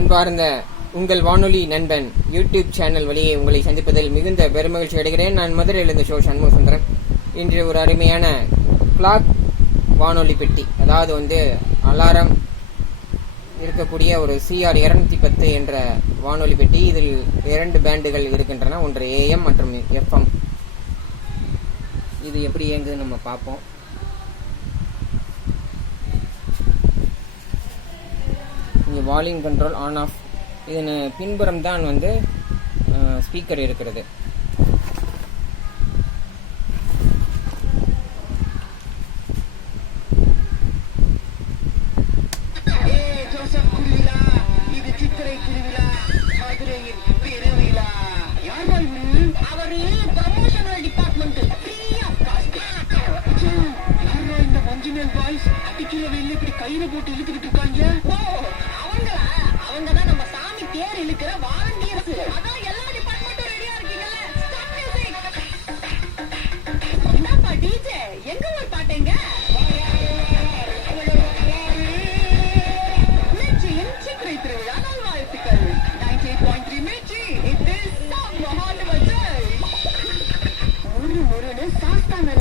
அன்பார்ந்த உங்கள் வானொலி நண்பன் யூடியூப் சேனல் வழியே உங்களை சந்திப்பதில் மிகுந்த பெருமகிழ்ச்சி அடைகிறேன். நான் மதுரையிலிருந்து ஷோ சண்முக சுந்தரம் இன்று ஒரு அருமையான கிளாக் வானொலி பெட்டி அதாவது வந்து அலாரம் இருக்கக்கூடிய ஒரு சிஆர் இருநூத்தி பத்து என்ற வானொலி பெட்டி. இதில் இரண்டு பேண்டுகள் இருக்கின்றன ஒன்று ஏஎம் மற்றும் எஃப்எம் இது எப்படி இயங்குதுன்னு நம்ம பார்ப்போம். இது வால்யூம் கண்ட்ரோல் ஆன் ஆஃப் இதன் பின்புறம் தான் வந்து ஸ்பீக்கர் இருக்கிறது சித்திரை இந்த அடிக்கிற வெளியே இப்படி கயிறை போட்டு இழுத்துக்கிட்டு இருக்காங்க? இழுக்கிற வாலண்டியர்ஸ் அதான் எல்லா டிபார்ட்மெண்ட்டும் ரெடியா இருக்கீங்கல்ல? ஸ்டாப் மியூசிக் என்னப்பா டிஜே எங்க ஊர் பாட்டேங்க ஒரு ஒரு சாஸ்தான